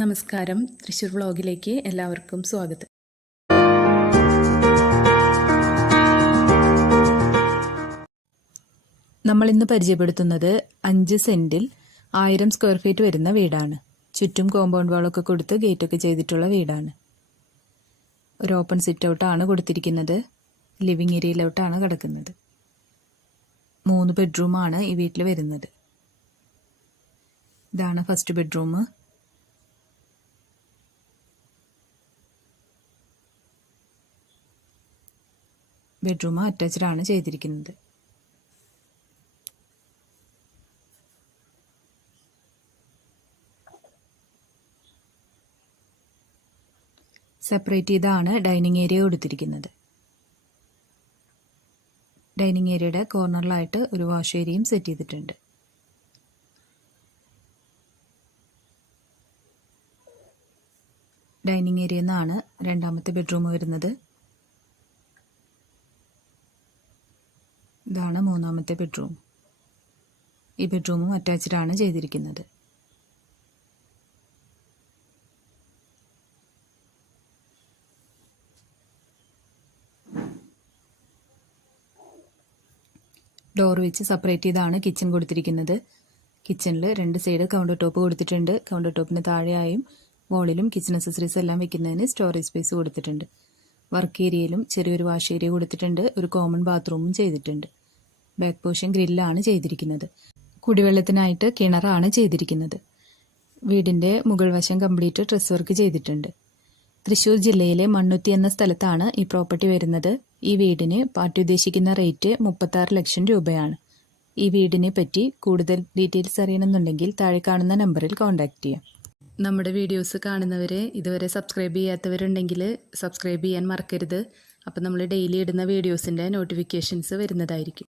നമസ്കാരം, തൃശ്ശൂർ വ്ളോഗിലേക്ക് എല്ലാവർക്കും സ്വാഗതം. നമ്മളിന്ന് പരിചയപ്പെടുത്തുന്നത് 5 സെന്റിൽ 1000 സ്ക്വയർ ഫീറ്റ് വരുന്ന വീടാണ്. ചുറ്റും കോമ്പൗണ്ട് വാളൊക്കെ കൊടുത്ത് ഗേറ്റൊക്കെ ചെയ്തിട്ടുള്ള വീടാണ്. ഒരു ഓപ്പൺ സിറ്റ് ഔട്ടാണ് കൊടുത്തിരിക്കുന്നത്. ലിവിങ് ഏരിയയിലോട്ടാണ് കിടക്കുന്നത്. 3 ബെഡ്റൂമാണ് ഈ വീട്ടിൽ വരുന്നത്. ഇതാണ് ഫസ്റ്റ് ബെഡ്റൂം. ബെഡ്റൂം അറ്റാച്ച്ഡ് ആണ് ചെയ്തിരിക്കുന്നത്. സെപ്പറേറ്റ് ചെയ്താണ് ഡൈനിങ് ഏരിയ കൊടുത്തിരിക്കുന്നത്. ഡൈനിങ് ഏരിയയുടെ കോർണറിലായിട്ട് ഒരു വാഷ് ഏരിയയും സെറ്റ് ചെയ്തിട്ടുണ്ട്. ഡൈനിങ് ഏരിയയിൽ നിന്നാണ് രണ്ടാമത്തെ ബെഡ്റൂം വരുന്നത്. ഇതാണ് മൂന്നാമത്തെ ബെഡ്റൂം. ഈ ബെഡ്റൂമും അറ്റാച്ച്ഡ് ആണ് ചെയ്തിരിക്കുന്നത്. ഡോർ വെച്ച് സെപ്പറേറ്റ് ചെയ്താണ് കിച്ചൺ കൊടുത്തിരിക്കുന്നത്. കിച്ചണിൽ 2 സൈഡ് കൗണ്ടർ ടോപ്പ് കൊടുത്തിട്ടുണ്ട്. കൗണ്ടർ ടോപ്പിന് താഴെയായും വോളിലും കിച്ചൺ അക്സസറീസ് എല്ലാം വെക്കുന്നതിന് സ്റ്റോറേജ് സ്പേസ് കൊടുത്തിട്ടുണ്ട്. വർക്ക് ഏരിയയിലും ചെറിയൊരു വാഷ് ഏരിയ കൊടുത്തിട്ടുണ്ട്. ഒരു കോമൺ ബാത്റൂമും ചെയ്തിട്ടുണ്ട്. ബാക്ക് പോർഷൻ ഗ്രില്ലാണ് ചെയ്തിരിക്കുന്നത്. കുടിവെള്ളത്തിനായിട്ട് കിണറാണ് ചെയ്തിരിക്കുന്നത്. വീടിൻ്റെ മുകൾ വശം കംപ്ലീറ്റ് ട്രസ് വർക്ക് ചെയ്തിട്ടുണ്ട്. തൃശ്ശൂർ ജില്ലയിലെ മണ്ണുത്തി എന്ന സ്ഥലത്താണ് ഈ പ്രോപ്പർട്ടി വരുന്നത്. ഈ വീടിന് പാർട്ടി ഉദ്ദേശിക്കുന്ന റേറ്റ് 36 ലക്ഷം രൂപയാണ്. ഈ വീടിനെ പറ്റി കൂടുതൽ ഡീറ്റെയിൽസ് അറിയണമെന്നുണ്ടെങ്കിൽ താഴെ കാണുന്ന നമ്പറിൽ കോൺടാക്റ്റ് ചെയ്യാം. നമ്മുടെ വീഡിയോസ് കാണുന്നവരെ ഇതുവരെ സബ്സ്ക്രൈബ് ചെയ്യാത്തവരുണ്ടെങ്കിൽ സബ്സ്ക്രൈബ് ചെയ്യാൻ മറക്കരുത്. അപ്പോൾ നമ്മൾ ഡെയിലി ഇടുന്ന വീഡിയോസിൻ്റെ നോട്ടിഫിക്കേഷൻസ് വരുന്നതായിരിക്കും.